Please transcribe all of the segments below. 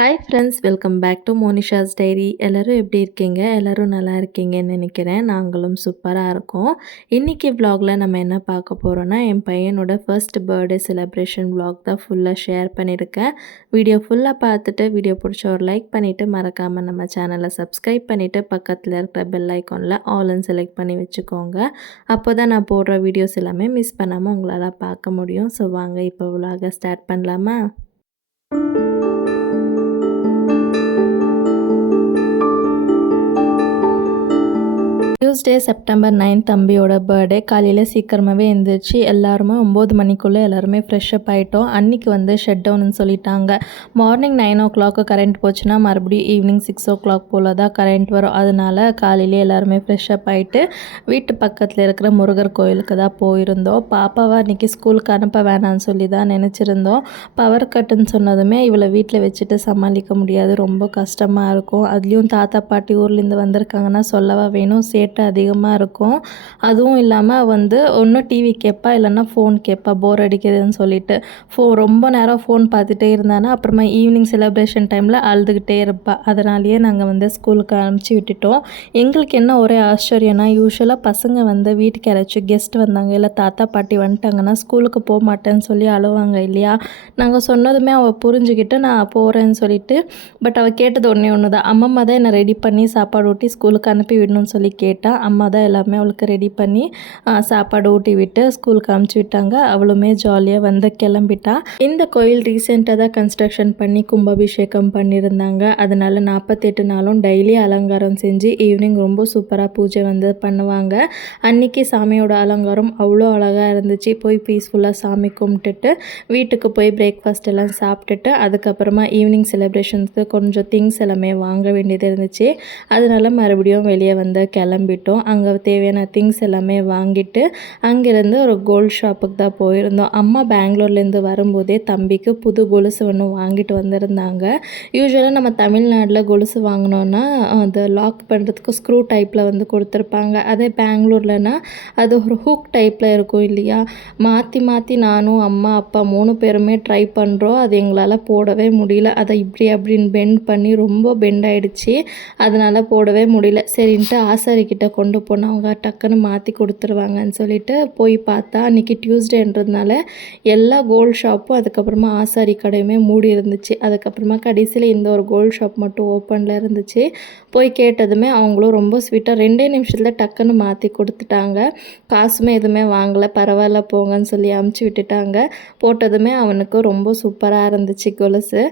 Hi friends, welcome back to Monisha's diary. எல்லோரும் எப்படி இருக்கீங்க? எல்லோரும் நல்லா இருக்கீங்கன்னு நினைக்கிறேன். நாங்களும் சூப்பராக இருக்கோம். இன்றைக்கி vlogல நம்ம என்ன பார்க்க போகிறோன்னா, என் பையனோட ஃபர்ஸ்ட் பர்த்டே செலிப்ரேஷன் vlog தான் ஃபுல்லாக ஷேர் பண்ணியிருக்கேன். வீடியோ ஃபுல்லாக பார்த்துட்டு வீடியோ பிடிச்ச ஒரு லைக் பண்ணிவிட்டு மறக்காமல் நம்ம சேனலை சப்ஸ்கிரைப் பண்ணிவிட்டு பக்கத்தில் இருக்கிற பெல் ஐக்கானில் ஆல்னு செலக்ட் பண்ணி வச்சுக்கோங்க. அப்போ தான் நான் போடுற வீடியோஸ் எல்லாமே மிஸ் பண்ணாமல் உங்களால் பார்க்க முடியும். ஸோ வாங்க இப்போ vlog ஸ்டார்ட் பண்ணலாமா? டியூஸ்டே செப்டம்பர் 9 தம்பியோட பர்த்டே. காலையில் சீக்கிரமாகவே எழுந்திரிச்சு எல்லாருமே 9 மணிக்குள்ளே எல்லாருமே ஃப்ரெஷ்அப் ஆகிட்டோம். அன்றைக்கி வந்து ஷட் டவுன்னு சொல்லிட்டாங்க. மார்னிங் 9 o'clock கரண்ட் போச்சுன்னா மறுபடியும் ஈவினிங் 6 o'clock போல் தான் கரண்ட் வரும். அதனால் காலையிலே எல்லாருமே ஃப்ரெஷ்அப் ஆகிட்டு வீட்டு பக்கத்தில் இருக்கிற முருகர் கோயிலுக்கு தான் போயிருந்தோம். பாப்பாவை அன்றைக்கி ஸ்கூலுக்கு அனுப்ப வேணான்னு சொல்லி தான் நினச்சிருந்தோம். பவர் கட்டுன்னு சொன்னதுமே இவளை வீட்டில் வச்சுட்டு சமாளிக்க முடியாது, ரொம்ப கஷ்டமாக இருக்கும். அதுலேயும் தாத்தா பாட்டி ஊர்லேருந்து வந்திருக்காங்கன்னா சொல்லவா வேணும், சேட்டை அதிகமாக இருக்கும். அதுவும் இல்லாமல் வந்து ஒன்று டிவி கேட்பா, இல்லைன்னா ஃபோன் கேட்பா, போர் அடிக்குதுன்னு சொல்லிட்டு ரொம்ப நேரம் ஃபோன் பார்த்துட்டே இருந்தானா அப்புறமா ஈவினிங் செலிப்ரேஷன் டைமில் அழுதுகிட்டே இருப்பா. அதனாலேயே நாங்கள் வந்து ஸ்கூலுக்கு அனுப்பிச்சி விட்டுட்டோம். எங்களுக்கு என்ன ஒரே ஆச்சரியம்னா, யூஸ்வலாக பசங்க வந்து வீட்டுக்கு யாராச்சும் கெஸ்ட் வந்தாங்க இல்லை தாத்தா பாட்டி வந்துட்டாங்கன்னா ஸ்கூலுக்கு போக மாட்டேன்னு சொல்லி அழுவாங்க இல்லையா. நாங்கள் சொன்னதுமே அவள் புரிஞ்சுக்கிட்டு நான் போகிறேன்னு சொல்லிட்டு, பட் அவள் கேட்டது ஒன்று தான், அம்மம்மா தான் என்னை ரெடி பண்ணி சாப்பாடு ஊட்டி ஸ்கூலுக்கு அனுப்பி விடணும்னு சொல்லி கேட்டால் அம்மா தான் எல்லாமே அவளுக்கு ரெடி பண்ணி சாப்பாடு ஊட்டி விட்டு ஸ்கூலுக்கு அனுப்பிச்சி விட்டாங்க. அவளுமே ஜாலியாக வந்து கிளம்பிட்டா. இந்த கோயில் ரீசெண்டாக தான் கன்ஸ்ட்ரக்ஷன் பண்ணி கும்பாபிஷேகம் பண்ணியிருந்தாங்க. அதனால் 48 நாளும் டெய்லி அலங்காரம் செஞ்சு ஈவினிங் ரொம்ப சூப்பராக பூஜை வந்து பண்ணுவாங்க. அன்றைக்கி சாமியோட அலங்காரம் அவ்வளோ அழகாக இருந்துச்சு. போய் பீஸ்ஃபுல்லாக சாமி கும்பிட்டுட்டு வீட்டுக்கு போய் பிரேக்ஃபாஸ்ட் எல்லாம் சாப்பிட்டுட்டு அதுக்கப்புறமா ஈவினிங் செலிப்ரேஷன்ஸ்க்கு கொஞ்சம் திங்ஸ் எல்லாமே வாங்க வேண்டியது இருந்துச்சு. அதனால் மறுபடியும் வெளியே வந்து கிளம்பிட்டோம். அங்கே தேவையான திங்ஸ் எல்லாமே வாங்கிட்டு அங்கேருந்து ஒரு கோல்ட் ஷாப்புக்கு தான் போயிருந்தோம். அம்மா பெங்களூர்லேருந்து வரும்போதே தம்பிக்கு புது கொலுசு ஒன்று வாங்கிட்டு வந்திருந்தாங்க. யூஸ்வலாக நம்ம தமிழ்நாட்டில் கொலுசு வாங்கினோன்னா அதை லாக் பண்ணுறதுக்கு ஸ்க்ரூ டைப்பில் வந்து கொடுத்துருப்பாங்க. அதே பெங்களூர்லனா அது ஒரு ஹூக் டைப்பில் இருக்கும் இல்லையா. மாற்றி மாற்றி நானும் அம்மா அப்பா 3 பேருமே ட்ரை பண்ணுறோம். அது எங்களால் போடவே முடியல. அதை இப்படி அப்படின்னு பெண்ட் பண்ணி ரொம்ப பெண்ட் ஆகிடுச்சு. அதனால் போடவே முடியல. சரின்ட்டு ஆசாரிக்கிட்ட கொண்டு போனால் அவங்க டக்குன்னு மாற்றி கொடுத்துருவாங்கன்னு சொல்லிட்டு போய் பார்த்தா அன்றைக்கி டியூஸ்டேன்றதுனால எல்லா கோல்ட் ஷாப்பும் அதுக்கப்புறமா ஆசாரி கடையுமே மூடி இருந்துச்சு. அதுக்கப்புறமா கடைசியில் இந்த ஒரு கோல்ட் ஷாப் மட்டும் ஓப்பனில் இருந்துச்சு. போய் கேட்டதுமே அவங்களும் ரொம்ப ஸ்வீட்டாக 2 நிமிஷத்தில் டக்குன்னு மாற்றி கொடுத்துட்டாங்க. காசுமே எதுவுமே வாங்கலை, பரவாயில்ல போங்கன்னு சொல்லி அமுச்சு விட்டுட்டாங்க. போட்டதுமே அவனுக்கு ரொம்ப சூப்பராக இருந்துச்சு கொலுசு.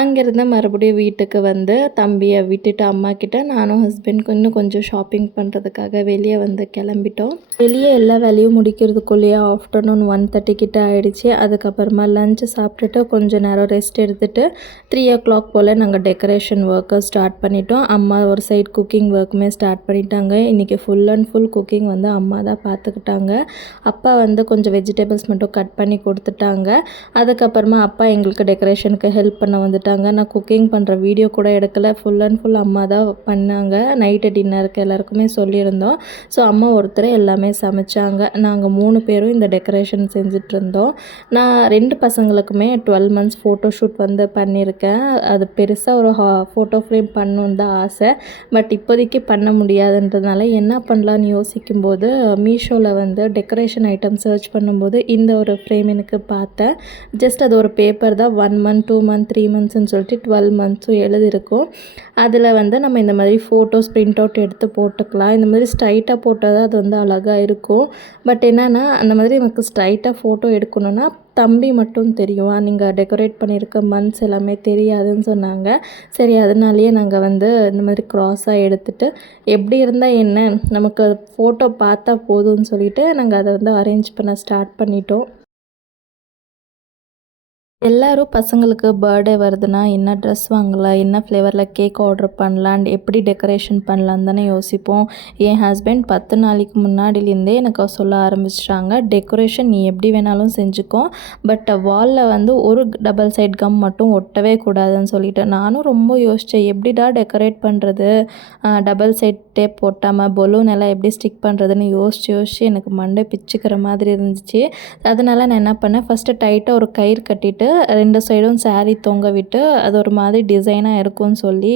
அங்கேருந்து மறுபடியும் வீட்டுக்கு வந்து தம்பியை விட்டுட்டு அம்மா கிட்ட நானும் ஹஸ்பண்ட் இன்னும் கொஞ்சம் ஷாப்பிங் பண்ணுறதுக்காக வெளியே வந்து கிளம்பிட்டோம். வெளியே எல்லா வேலையும் முடிக்கிறதுக்குள்ளேயே ஆஃப்டர்நூன் 1:30 கிட்ட ஆகிடுச்சு. அதுக்கப்புறமா லஞ்சு சாப்பிட்டுட்டு கொஞ்சம் நேரம் ரெஸ்ட் எடுத்துகிட்டு 3 o'clock போல் நாங்கள் டெக்கரேஷன் ஒர்க்கை ஸ்டார்ட் பண்ணிட்டோம். அம்மா ஒரு சைட் குக்கிங் ஒர்க்குமே ஸ்டார்ட் பண்ணிட்டாங்க. இன்றைக்கி ஃபுல் அண்ட் ஃபுல் குக்கிங் வந்து அம்மா தான் பார்த்துக்கிட்டாங்க. அப்பா வந்து கொஞ்சம் வெஜிடபிள்ஸ் மட்டும் கட் பண்ணி கொடுத்துட்டாங்க. அதுக்கப்புறமா அப்பா எங்களுக்கு டெக்கரேஷனுக்கு ஹெல்ப் பண்ண வந்துட்டாங்க. நான் குக்கிங் பண்ணுற வீடியோ கூட எடுக்கலை, ஃபுல் அண்ட் ஃபுல் அம்மா தான் பண்ணாங்க. நைட்டு டின்னருக்கு எல்லாருக்குமே சொல்லியிருந்தோம். ஸோ அம்மா ஒருத்தர் எல்லாமே சமைச்சாங்க. நாங்கள் 3 பேரும் இந்த டெக்கரேஷன் செஞ்சிட்ருந்தோம். நான் 2 பசங்களுக்குமே 12 months ஃபோட்டோ ஷூட் வந்து பண்ணியிருக்கேன். அது பெருசாக ஒரு ஃபோட்டோ ஃப்ரேம் பண்ணணுன்னு தான் ஆசை. பட் இப்போதைக்கு பண்ண முடியாதுன்றதுனால என்ன பண்ணலான்னு யோசிக்கும்போது மீஷோவில் வந்து டெக்கரேஷன் ஐட்டம் சர்ச் பண்ணும்போது இந்த ஒரு ஃப்ரேம் எனக்கு பார்த்தேன். ஜஸ்ட் அது ஒரு பேப்பர் தான். 1 month 2 month 3 monthsன்னு சொல்லிட்டு 12 months எழுதியிருக்கும். அதில் வந்து நம்ம இந்த மாதிரி ஃபோட்டோஸ் பிரிண்ட் அவுட் எடுத்து போட்டுக்கலாம். இந்த மாதிரி ஸ்ட்ரைட்டாக போட்டால் தான் அது வந்து அழகாக இருக்கும். பட் என்னென்னா அந்த மாதிரி நமக்கு ஸ்ட்ரைட்டாக ஃபோட்டோ எடுக்கணுன்னா தம்பி மட்டும் தெரியும், நீங்கள் டெக்கரேட் பண்ணியிருக்க மந்த்ஸ் எல்லாமே தெரியாதுன்னு சொன்னாங்க. சரி, அதனாலேயே நாங்கள் வந்து இந்த மாதிரி க்ராஸாக எடுத்துகிட்டு எப்படி இருந்தால் என்ன, நமக்கு ஃபோட்டோ பார்த்தா போதும்னு சொல்லிவிட்டு நாங்கள் அதை வந்து அரேஞ்ச் பண்ண ஸ்டார்ட் பண்ணிட்டோம். எல்லாரும் பசங்களுக்கு பர்த்டே வருதுன்னா என்ன ட்ரெஸ் வாங்கலாம், என்ன ஃப்ளேவரில் கேக் ஆர்டர் பண்ணலான், எப்படி டெக்கரேஷன் பண்ணலான்னு தானே யோசிப்போம். என் ஹஸ்பண்ட் 10 நாளைக்கு முன்னாடிலேருந்தே எனக்கு சொல்ல ஆரம்பிச்சிட்டாங்க, டெக்கரேஷன் நீ எப்படி வேணாலும் செஞ்சுக்கோ, பட் வாலில் வந்து ஒரு டபுள் சைட் கம் மட்டும் ஒட்டவே கூடாதுன்னு சொல்லிட்டு. நானும் ரொம்ப யோசித்தேன், எப்படிடா டெக்கரேட் பண்ணுறது, டபுள் சைட் டேப் போட்டாமல் பலூன் எல்லாம் எப்படி ஸ்டிக் பண்ணுறதுன்னு யோசிச்சு எனக்கு மண்டை பிச்சுக்கிற மாதிரி இருந்துச்சு. அதனால் நான் என்ன பண்ணேன், ஃபஸ்ட்டு டைட்டாக ஒரு கயிறு கட்டிட்டு 2 சைடும் saree தொங்க விட்டு அது ஒரு மாதிரி டிசைனாக இருக்கும்னு சொல்லி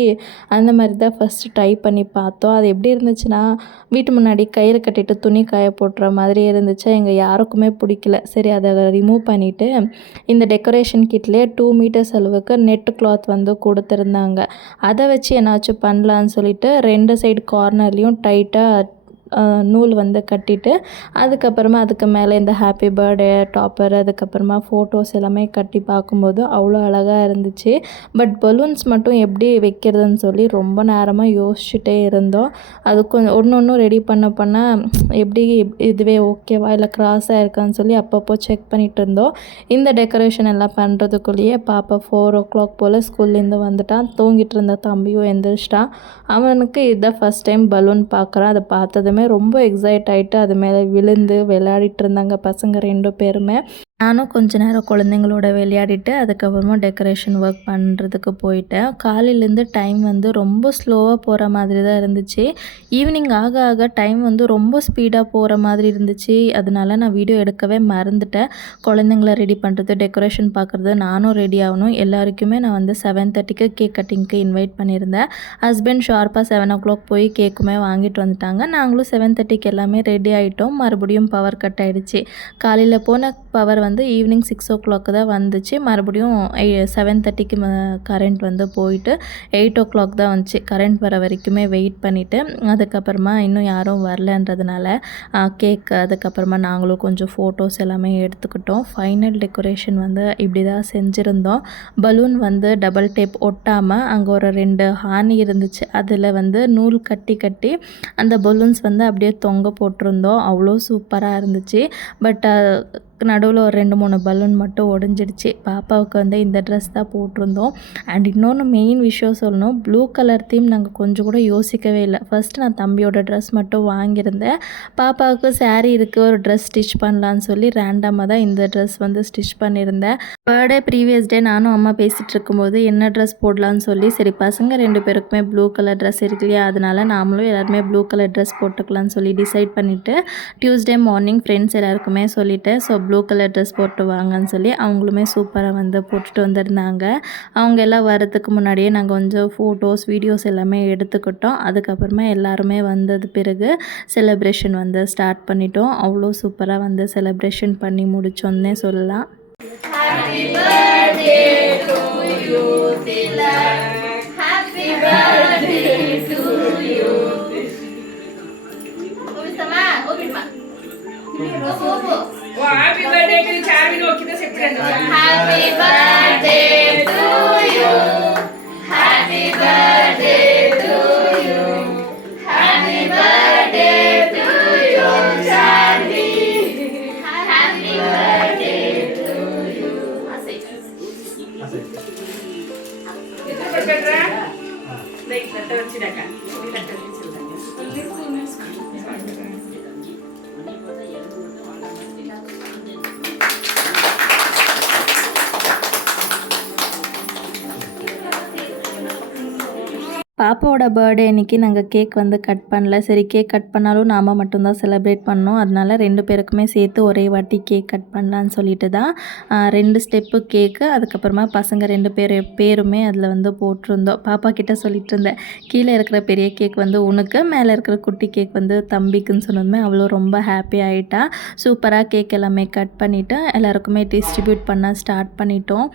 அந்த மாதிரி தான் ஃபஸ்ட்டு ட்ரை பண்ணி பார்த்தோம். அது எப்படி இருந்துச்சுன்னா வீட்டு முன்னாடி கயிறு கட்டிட்டு துணி காய போட்டுற மாதிரி இருந்துச்சு. எங்கள் யாருக்குமே பிடிக்கல. சரி அதை ரிமூவ் பண்ணிவிட்டு இந்த டெக்கரேஷன் கிட்லேயே 2 மீட்டர்ஸ் அளவுக்கு நெட் கிளாத் வந்து கொடுத்துருந்தாங்க. அதை வச்சு என்னாச்சும் பண்ணலான்னு சொல்லிட்டு 2 சைடு கார்னர்லேயும் டைட்டாக நூல் வந்து கட்டிட்டு அதுக்கப்புறமா அதுக்கு மேலே இந்த ஹாப்பி பர்த்டே டாப்பர் அதுக்கப்புறமா ஃபோட்டோஸ் எல்லாமே கட்டி பார்க்கும்போது அவ்வளோ அழகாக இருந்துச்சு. பட் பலூன்ஸ் மட்டும் எப்படி வைக்கிறதுன்னு சொல்லி ரொம்ப நேரமாக யோசிச்சுட்டே இருந்தோம். அது கொஞ்சம் ஒன்று ரெடி பண்ண எப்படி இதுவே ஓகேவா இல்லை கிராஸாக இருக்கான்னு சொல்லி அப்பப்போ செக் பண்ணிகிட்டு இருந்தோம். இந்த டெக்கரேஷன் எல்லாம் பண்ணுறதுக்குள்ளேயே பாப்பா 4 o'clock போல் ஸ்கூல்லேருந்து வந்துட்டான். தூங்கிட்டு இருந்த தம்பியும் எந்திரிச்சிட்டான். அவனுக்கு இதுதான் ஃபஸ்ட் டைம் பலூன் பார்க்குறான். அதை பார்த்ததுமே ரொம்ப எக்ஸைட் ஆகிட்டு அது மேலே விழுந்து விளையாடிட்டு இருந்தாங்க பசங்க 2 பேருமே. நானும் கொஞ்ச நேரம் குழந்தைங்களோட விளையாடிட்டு அதுக்கப்புறமா டெக்கரேஷன் ஒர்க் பண்ணுறதுக்கு போயிட்டேன். காலையிலேருந்து டைம் வந்து ரொம்ப ஸ்லோவாக போகிற மாதிரி தான் இருந்துச்சு. ஈவினிங் ஆக ஆக டைம் வந்து ரொம்ப ஸ்பீடாக போகிற மாதிரி இருந்துச்சு. அதனால நான் வீடியோ எடுக்கவே மறந்துட்டேன். குழந்தைங்கள ரெடி பண்ணுறது டெக்கரேஷன் பார்க்குறது நானும் ரெடி ஆகணும். எல்லாருக்குமே நான் வந்து 7:30க்கு கேக் கட்டிங்க்கு இன்வைட் பண்ணியிருந்தேன். ஹஸ்பண்ட் ஷார்ப்பாக 7 o'clock போய் கேக்குமே வாங்கிட்டு வந்துட்டாங்க. நாங்களும் 7:30க்கு எல்லாமே ரெடி ஆகிட்டோம். மறுபடியும் பவர் கட் ஆகிடுச்சு. காலையில் போன பவர் வந்து ஈவினிங் 6 o'clock தான் வந்துச்சு. மறுபடியும் 7:30க்கு கரண்ட் வந்து போயிட்டு 8 o'clock தான் வந்துச்சு. கரண்ட் வர வரைக்குமே வெயிட் பண்ணிவிட்டு அதுக்கப்புறமா இன்னும் யாரும் வரலன்றதுனால கேக் அதுக்கப்புறமா நாங்களும் கொஞ்சம் ஃபோட்டோஸ் எல்லாமே எடுத்துக்கிட்டோம். ஃபைனல் டெக்கரேஷன் வந்து இப்படி தான் செஞ்சுருந்தோம். பலூன் வந்து டபுள் டேப் ஒட்டாமல் அங்கே ஒரு 2 ஹானி இருந்துச்சு. அதில் வந்து நூல் கட்டி அந்த பலூன்ஸ் வந்து அப்படியே தொங்க போட்டிருந்தோம். அவ்வளோ சூப்பராக இருந்துச்சு. பட் நடுவில் ஒரு 2-3 பலூன் மட்டும் உடஞ்சிடுச்சு. பாப்பாவுக்கு வந்து இந்த ட்ரெஸ் தான் போட்டிருந்தோம். அண்ட் இன்னொன்று மெயின் விஷயம் சொல்லணும், ப்ளூ கலர் தீம் நாங்கள் கொஞ்சம் கூட யோசிக்கவே இல்லை. ஃபஸ்ட்டு நான் தம்பியோட ட்ரெஸ் மட்டும் வாங்கியிருந்தேன். பாப்பாவுக்கு saree இருக்குது ஒரு ட்ரெஸ் ஸ்டிச் பண்ணலான்னு சொல்லி ரேண்டமாக தான் இந்த ட்ரெஸ் வந்து ஸ்டிச் பண்ணியிருந்தேன். பர்த்டே ப்ரீவியஸ் டே நானும் அம்மா பேசிகிட்டு இருக்கும்போது என்ன ட்ரெஸ் போடலான்னு சொல்லி சரி பசங்க 2 பேருக்குமே ப்ளூ கலர் ட்ரெஸ் இருக்கு இல்லையா, அதனால நாமளும் எல்லாருமே ப்ளூ கலர் ட்ரெஸ் போட்டுக்கலான்னு சொல்லி டிசைட் பண்ணிவிட்டு டியூஸ்டே மார்னிங் ஃப்ரெண்ட்ஸ் எல்லாருக்குமே சொல்லிவிட்டேன். ஸோ ப்ளூ கலர் ட்ரெஸ் போட்டு வாங்கன்னு சொல்லி அவங்களுமே சூப்பராக வந்து போட்டுட்டு வந்திருந்தாங்க. அவங்க எல்லாம் வரதுக்கு முன்னாடியே நாங்கள் கொஞ்சம் ஃபோட்டோஸ் வீடியோஸ் எல்லாமே எடுத்துக்கிட்டோம். அதுக்கப்புறமா எல்லாருமே வந்தது பிறகு செலிப்ரேஷன் வந்து ஸ்டார்ட் பண்ணிட்டோம். அவ்வளோ சூப்பராக வந்து செலிப்ரேஷன் பண்ணி முடிச்சோன்னே சொல்லலாம். Happy birthday to you, Tilak. Happy birthday to you. Sama, Obima. Happy birthday to Charvino. Kita separate. Happy birthday to you. Happy birthday to you. Happy birthday to you, Charvi. Happy birthday to you. Kita berkata, baik, letter silakan. Letter silakan. பாப்பாவோட birthday அன்றைக்கி நாங்கள் cake வந்து cut பண்ணல. சரி cake cut பண்ணாலும் நாம் மட்டும்தான் celebrate பண்ணோம். அதனால 2 பேருக்குமே சேர்த்து ஒரே வாட்டி கேக் கட் பண்ணலான்னு சொல்லிட்டு தான் 2 ஸ்டெப்பு கேக்கு அதுக்கப்புறமா பசங்க 2 பேருமே அதில் வந்து போட்டிருந்தோம். பாப்பா கிட்ட சொல்லிட்டு இருந்தேன், கீழே இருக்கிற பெரிய கேக் வந்து உனக்கு, மேலே இருக்கிற குட்டி கேக் வந்து தம்பிக்குன்னு சொன்னதுமே அவ்வளோ ரொம்ப ஹாப்பி ஆகிட்டா. சூப்பராக கேக் எல்லாமே கட் பண்ணிவிட்டு எல்லாருக்குமே டிஸ்ட்ரிபியூட் பண்ண ஸ்டார்ட் பண்ணிட்டோம்.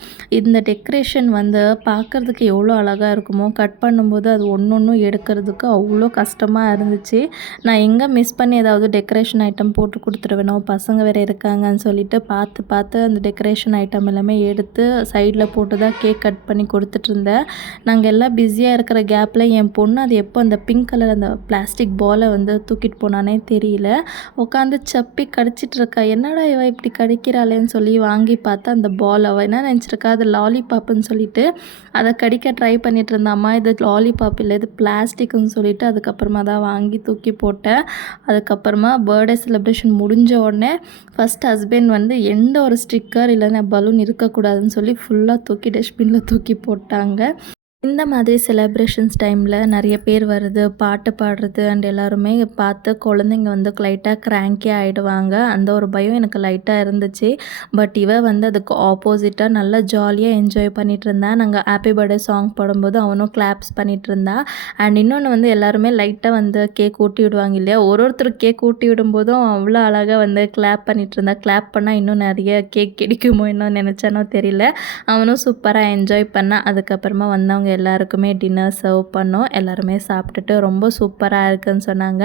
இந்த டெக்கரேஷன் வந்து பார்க்குறதுக்கு எவ்வளோ அழகாக இருக்குமோ, கட் பண்ணும்போது அது ஒன்றொன்றும் எடுக்கிறதுக்கு அவ்வளோ கஷ்டமாக இருந்துச்சு. நான் எங்கே மிஸ் பண்ணி ஏதாவது டெக்கரேஷன் ஐட்டம் போட்டு கொடுத்துருவேனோ, பசங்க வேறு இருக்காங்கன்னு சொல்லிட்டு பார்த்து அந்த டெக்கரேஷன் ஐட்டம் எல்லாமே எடுத்து சைடில் போட்டு தான் கேக் கட் பண்ணி கொடுத்துட்ருந்தேன். நாங்கள் எல்லாம் பிஸியாக இருக்கிற கேப்பில் என் பொண்ணு அது எப்போ அந்த பிங்க் கலர் அந்த பிளாஸ்டிக் பாலை வந்து தூக்கிட்டு போனானே தெரியல, உட்காந்து சப்பி கடிச்சிட்டு இருக்கா. என்னடா இவ இப்படி கடிக்கிறாளேன்னு சொல்லி வாங்கி பார்த்தா அந்த பால் அவள் என்ன நினச்சிருக்கா அது லாலிபாப்புன்னு சொல்லிட்டு அதை கடிக்க ட்ரை பண்ணிட்டு இருந்தாம்மா. இது லாலிபாப் இல்லை, இது பிளாஸ்டிக்னு சொல்லிட்டு அதுக்கப்புறமா தான் வாங்கி தூக்கி போட்டேன். அதுக்கப்புறமா பர்த்டே செலிப்ரேஷன் முடிஞ்ச உடனே ஃபஸ்ட் ஹஸ்பண்ட் வந்து எந்த ஒரு ஸ்டிக்கர் இல்லைன்னா பலூன் இருக்கக்கூடாதுன்னு சொல்லி ஃபுல்லாக தூக்கி டஸ்ட்பினில் தூக்கி போட்டாங்க. இந்த மாதிரி செலிப்ரேஷன்ஸ் டைமில் நிறைய பேர் வருது, பாட்டு பாடுறது அண்ட் எல்லாருமே பார்த்து குழந்தைங்க வந்து லைட்டாக கிராங்கி ஆகிடுவாங்க. அந்த ஒரு பயம் எனக்கு லைட்டாக இருந்துச்சு. பட் இவ வந்து அதுக்கு ஆப்போசிட்டாக நல்லா ஜாலியாக என்ஜாய் பண்ணிகிட்டு இருந்தா. நாங்கள் ஹாப்பி பர்த்டே சாங் பாடும்போது அவனும் கிளாப்ஸ் பண்ணிகிட்டு இருந்தா. அண்ட் இன்னொன்று வந்து எல்லாருமே லைட்டாக வந்து கேக் ஊட்டி விடுவாங்க இல்லையா, ஒருத்தர் கேக் ஊட்டி விடும்போதும் அவ்வளோ அழகாக வந்து கிளாப் பண்ணிகிட்டு இருந்தா. கிளாப் பண்ணால் இன்னும் நிறைய கேக் கிடைக்குமோ இன்னும் நினச்சானோ தெரியல. அவனும் சூப்பராக என்ஜாய் பண்ணான். அதுக்கப்புறமா வந்தவங்க எல்லாருக்குமே டின்னர் சர்வ் பண்ணோம். எல்லாருமே சாப்பிட்டுட்டு ரொம்ப சூப்பராக இருக்குன்னு சொன்னாங்க.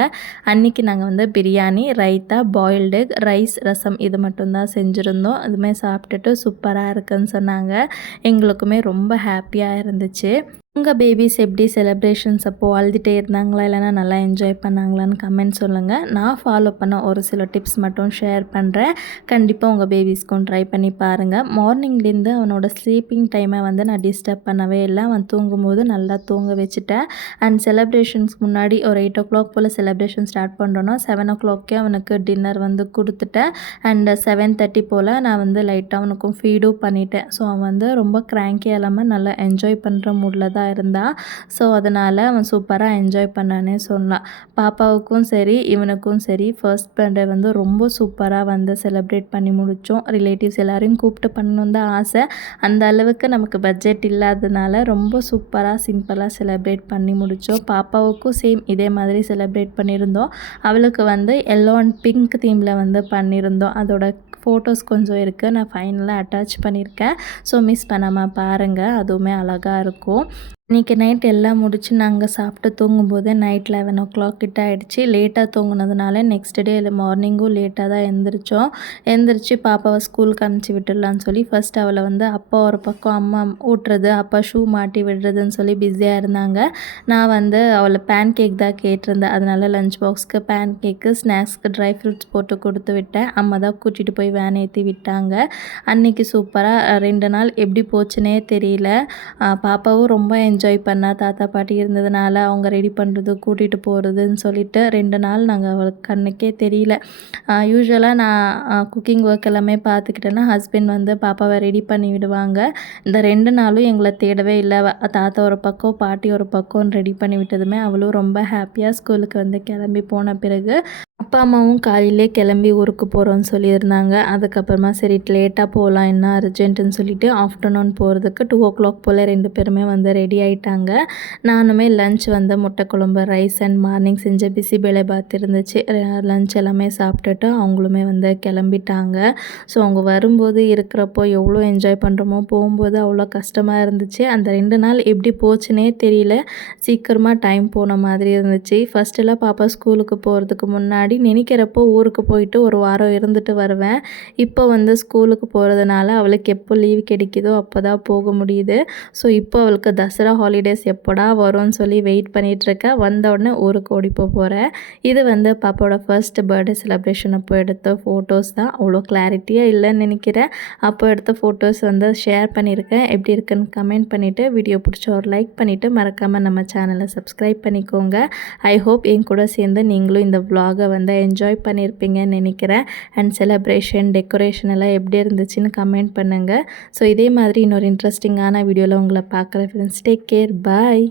அன்றைக்கி நாங்கள் வந்து biryani, raita, boiled egg, rice, rasam இது மட்டும்தான் செஞ்சுருந்தோம். அதுவுமே சாப்பிட்டுட்டு சூப்பராக இருக்குன்னு சொன்னாங்க. எங்களுக்குமே ரொம்ப ஹாப்பியாக இருந்துச்சு. உங்கள் பேபிஸ் எப்படி செலிப்ரேஷன்ஸ் அப்போது அழுதுகிட்டே இருந்தாங்களா இல்லைனா நல்லா என்ஜாய் பண்ணாங்களான்னு கமெண்ட் சொல்லுங்கள். நான் ஃபாலோ பண்ண ஒரு சில டிப்ஸ் மட்டும் ஷேர் பண்ணுறேன். கண்டிப்பாக உங்கள் பேபிஸ்க்கும் ட்ரை பண்ணி பாருங்கள். மார்னிங்லேருந்து அவனோட ஸ்லீப்பிங் டைமை வந்து நான் டிஸ்டர்ப் பண்ணவே இல்லை. அவன் தூங்கும்போது நல்லா தூங்க வச்சுட்டேன். அண்ட் செலிப்ரேஷன்ஸ்க்கு முன்னாடி ஒரு 8 o'clock போல் செலிப்ரேஷன் ஸ்டார்ட் பண்ணுறோன்னா 7 o'clockே அவனுக்கு டின்னர் வந்து கொடுத்துட்டேன். அண்ட் 7:30 போல் நான் வந்து லைட்டாக அவனுக்கும் ஃபீடும் பண்ணிட்டேன். ஸோ அவன் வந்து ரொம்ப கிராங்கியாக இல்லாமல் நல்லா என்ஜாய் பண்ணுற மூடில் தான் இருந்தான். ஸோ அதனால் அவன் சூப்பராக என்ஜாய் பண்ணானே சொல்லலாம். பாப்பாவுக்கும் சரி இவனுக்கும் சரி ஃபர்ஸ்ட் பர்த்டே வந்து ரொம்ப சூப்பராக வந்து செலிப்ரேட் பண்ணி முடித்தோம். ரிலேட்டிவ்ஸ் எல்லோரையும் கூப்பிட்டு பண்ணணும் தான் ஆசை. அந்த அளவுக்கு நமக்கு பட்ஜெட் இல்லாததுனால ரொம்ப சூப்பராக சிம்பிளாக செலிப்ரேட் பண்ணி முடித்தோம். பாப்பாவுக்கும் சேம் இதே மாதிரி செலிப்ரேட் பண்ணியிருந்தோம். அவளுக்கு வந்து எல்லோ அண்ட் பிங்க் தீமில் வந்து பண்ணியிருந்தோம். அதோட ஃபோட்டோஸ் கொஞ்சம் இருக்குது, நான் ஃபைனலாக அட்டாச் பண்ணியிருக்கேன். ஸோ மிஸ் பண்ணாமல் பாருங்கள், அதுவுமே அழகாக இருக்கும். இன்றைக்கி நைட் எல்லாம் முடித்து நாங்கள் சாப்பிட்டு தூங்கும்போது நைட் 11 o'clock கிட்ட ஆகிடுச்சு. லேட்டாக தூங்குனதுனால நெக்ஸ்ட் டே மார்னிங்கும் லேட்டாக தான் எழுந்திரிச்சு பாப்பாவை ஸ்கூலுக்கு அனுப்பிச்சி விட்டுடலான்னு சொல்லி ஃபஸ்ட் அவளை வந்து அப்பா ஒரு பக்கம் அம்மா ஊட்டுறது, அப்பா ஷூ மாட்டி விடுறதுன்னு சொல்லி பிஸியாக இருந்தாங்க. நான் வந்து அவளை பேன் கேக் தான் கேட்டிருந்தேன். அதனால் லஞ்ச் பாக்ஸ்க்கு பேன் கேக்கு, ஸ்நாக்ஸ்க்கு ட்ரை ஃப்ரூட்ஸ் போட்டு கொடுத்து விட்டேன். அம்மா தான் கூட்டிகிட்டு போய் வேன் ஏற்றி விட்டாங்க. அன்றைக்கி சூப்பராக 2 நாள் எப்படி போச்சுன்னே தெரியல. பாப்பாவும் ரொம்ப என்ஜாய் பண்ணா. தாத்தா பாட்டி இருந்ததுனால அவங்க ரெடி பண்ணுறது, கூட்டிகிட்டு போகிறதுன்னு சொல்லிட்டு 2 நாள் நாங்கள் அவளுக்கு கண்ணுக்கே தெரியல. யூஸ்வலாக நான் குக்கிங் ஒர்க் எல்லாமே பார்த்துக்கிட்டேன்னா ஹஸ்பண்ட் வந்து பாப்பாவை ரெடி பண்ணி விடுவாங்க. இந்த 2 நாளும் எங்களை தேடவே இல்லை. தாத்தா ஒரு பக்கம் பாட்டி ஒரு பக்கம் ரெடி பண்ணி விட்டதுமே அவளும் ரொம்ப ஹாப்பியாக ஸ்கூலுக்கு வந்து கிளம்பி போன பிறகு அப்பா அம்மாவும் காலையிலே கிளம்பி ஊருக்கு போகிறோன்னு சொல்லியிருந்தாங்க. அதுக்கப்புறமா சரி லேட்டாக போகலாம், என்ன அர்ஜென்ட்டுன்னு சொல்லிவிட்டு ஆஃப்டர்நூன் போகிறதுக்கு 2 o'clock போல் 2 பேருமே வந்து ரெடி ஆகிட்டாங்க. நானுமே லஞ்ச் வந்து முட்டை குழம்பு, ரைஸ் அண்ட் மார்னிங் செஞ்ச பிசிபேளை பாத் இருந்துச்சு. லஞ்ச் எல்லாமே சாப்பிட்டுட்டு அவங்களுமே வந்து கிளம்பிட்டாங்க. ஸோ அவங்க வரும்போது இருக்கிறப்போ எவ்வளோ என்ஜாய் பண்ணுறோமோ, போகும்போது அவ்வளோ கஷ்டமாக இருந்துச்சு. அந்த 2 நாள் எப்படி போச்சுன்னே தெரியல. சீக்கிரமாக டைம் போன மாதிரி இருந்துச்சு. ஃபஸ்ட்டெல்லாம் பாப்பா ஸ்கூலுக்கு போகிறதுக்கு முன்னாடி நினைக்கிறப்போ ஊருக்கு போயிட்டு ஒரு வாரம் இருந்துட்டு வருவேன். இப்போ வந்து ஸ்கூலுக்கு போகிறதுனால அவளுக்கு எப்போ லீவ் கிடைக்குதோ அப்போ தான் போக முடியுது. ஸோ இப்போ அவளுக்கு தசரா ஹாலிடேஸ் எப்போடா வரும்னு சொல்லி வெயிட் பண்ணிகிட்ருக்கேன். வந்த உடனே ஊருக்கு ஓடி போகிறேன். இது வந்து பாப்பாவோட ஃபர்ஸ்ட் பர்த்டே செலிப்ரேஷன் அப்போ எடுத்த ஃபோட்டோஸ் தான். அவ்வளோ கிளாரிட்டியாக இல்லைன்னு நினைக்கிறேன். அப்போ எடுத்த ஃபோட்டோஸ் வந்து ஷேர் பண்ணியிருக்கேன். எப்படி இருக்குன்னு கமெண்ட் பண்ணிவிட்டு வீடியோ பிடிச்ச ஒரு லைக் பண்ணிவிட்டு மறக்காமல் நம்ம சேனலை சப்ஸ்கிரைப் பண்ணிக்கோங்க. ஐ ஹோப் என் கூட சேர்ந்து நீங்களும் இந்த vlog-ஐ வந்து என்ஜாய் பண்ணியிருப்பீங்கன்னு நினைக்கிறேன். அண்ட் செலிப்ரேஷன், டெக்கரேஷன் எல்லாம் எப்படி இருந்துச்சுன்னு கமெண்ட் பண்ணுங்கள். ஸோ இதே மாதிரி இன்னொரு இன்ட்ரெஸ்டிங்கான வீடியோவில் உங்களை பார்க்குறேன் ஃப்ரெண்ட்ஸ். டேக் கேர், பாய்.